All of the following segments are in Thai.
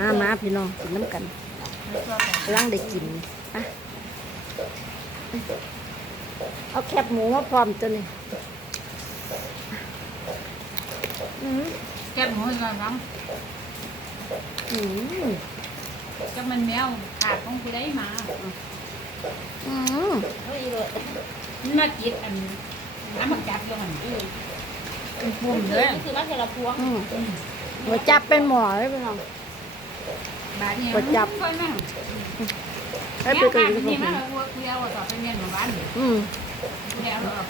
มามาพี่น้องกินน้ำกันกำลังได้กินอะเอาแคบหมูมาพร้อมตัวนี้อืมแก้มหมูก่อนน้อืมำก็มันแมวขาดของกูได้มาอืมเฮ้ยเลยมันมากิดอันน้ำมันจับลงอันปุ่มคืเลอยคือมันจะละพวงอืมหัวจับเป็นหมอเลยพี่น้อง บาดนี้กดจับ ค่อยมาให้แม่ไปขากิดนนี่กัมานเอาเรียวต่อไปเรียนหมู่บ้านนี่อืมเรียวเอา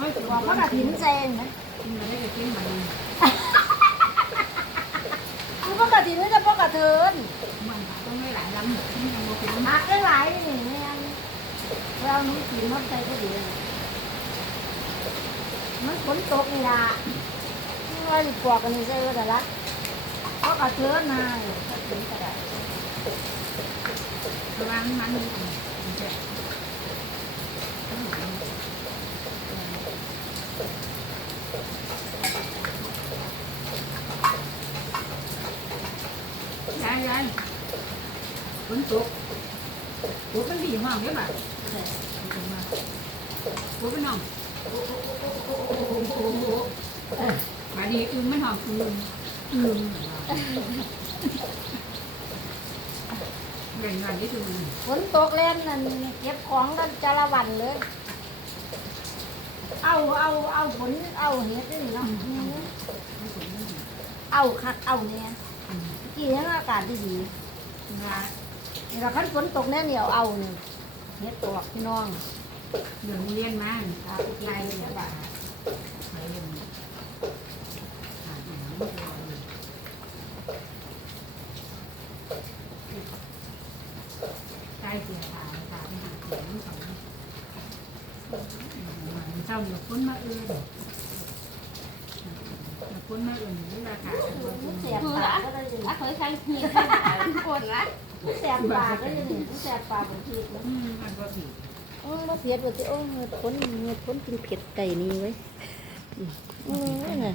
ไม่ถูกบอกเขากระถิ่นเซนนะมันได้ไปกินมันคือพวกกระถิ่นไม่ใช่พวกกระเทินมันต้องไม่หลายลำนี่ยังโมกินหักได้หลายนี่นี่เราหนุ่มกินมันใจก็ดีมันฝนตกนี่ละว่าสิปอกกันนี่ใช่ก็แต่ละเพราะกระเทินนายก ระถิ่นกระดาษระวังมันยายยายฝนตกฝนมันดีมากเลยป่ะฝนมันหอมมาดีอึ้งมันหอมอึ้งอึ้ง แบ่งงานที่ถึงฝนตกเล่นนั่นเก็บของกันจาละวันเลย เอาเอาเอาฝนเอาเห็ดนี่เนาะเอาคักเอาเนี่ยกี่ยังอากาศดีดีงานี่เราคันฝนตกแน่เหนียวเอาเนี่ยเห็ดตอกพี่น้องเดี๋ยวเรียนมาอาไปกินอะไรเนี่ยป่ะไปลงหาหนัง ใช่เสียขาขาไปหาเสียงสองมันเจ้าเดี๋ยวพ้นมาเอื่นเดี๋ยวพ้นมาเอื่นนี่ราคาตัวจริงแสบปากก็ได้ยินถ้าเคยใช้เงินให้หากคนละแสบปากก็ได้ยินแสบปากบางทีอืมมันก็ผิดโอ้มาเผ็ดว่าที่โอ้เงือพ้นเงือพ้นกินเผ็ดไก่นี่ไว้อืมอืมน่ะ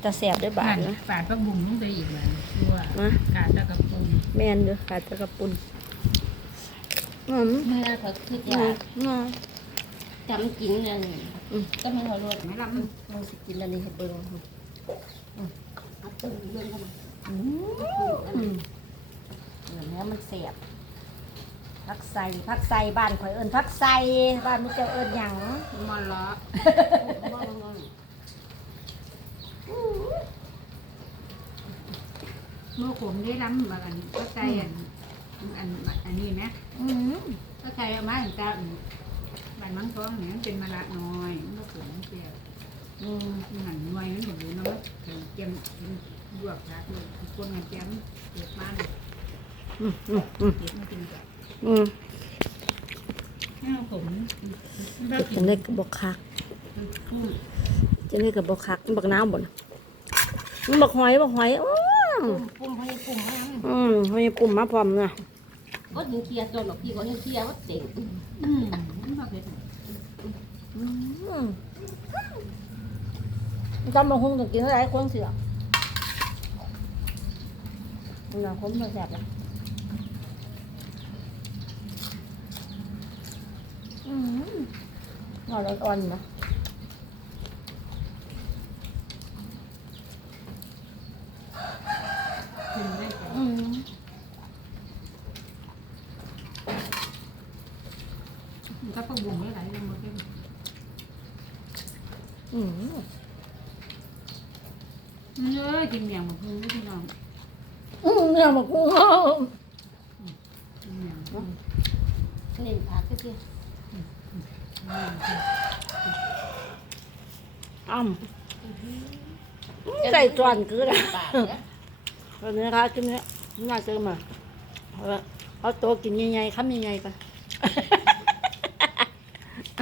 แต่แสบด้วยบาดนะฝาดพักบุ้งลงไปอีกแล้วตัวมากาดตะกระปุนแม่นด้อขาดตะกระปุน อืมเมื่อเขาคิดอืว่ามอืมจำกินนั่นก็ไม่เขาลดไม่รับเราสิกินอันนี้ให้เบิ่งเอาตึ้งเรื่องเข้ามาอืมเนื้อมันแสบผักใส่ผักใส่บ้านข่อยเอิ้นผักใส่บ้านมีเจ้าเอิ้นหยังมันล้อบ้องบ้องเมื่อผมได้รับมาอันก็ใจอัน อันอันนี้ไหมอืมก็ใจเอามาอันตาบันมังท้องเนี่ยมันเป็นมะละน้อยเมื่อผมเกี่ยวอืมหันหน่วยมันเห็นดูนะมันเห็นเจียมเห็นลวกชักเลยคนงานเจียมเก็บมันอืมอืมอืมเก็บมากินกับอืมข้าวผมจังได้กับบกคักจังได้กับบกคักบักน้ำบ่นมันบักหอยบักหอยอ้อปุ่มให้ปุ่มให้อืมหอยปุ่มมาพร้อมนะ ก็ถึงเคลียร์ตัวหรอกพี่ก็ยังเคลียร์ว่าเจ๋งอืมมันมาเป็นอืมตำบักหุ่งต้องกินหลายคนเสียมันน่ะผมมาแสบเลยอืมอร่อยอ่อนนะ ขึ้นได้แต่ อืม ถ้าพวกบุ้งไม่ไหลลงมาเป็นอืมเอ้ยกินเมียงมาพึ่งพี่น้องอืมเนี่ยบักหุ่งกินเมียงเล่นขาก็คืออ้ำใส่จวนคืออะไรปากเนี่ยตอนนี้นะคะกินเนี้ยน่าซื้อมาเอาละเอาโตวกินใหญ่ๆคำใหญ่ๆไป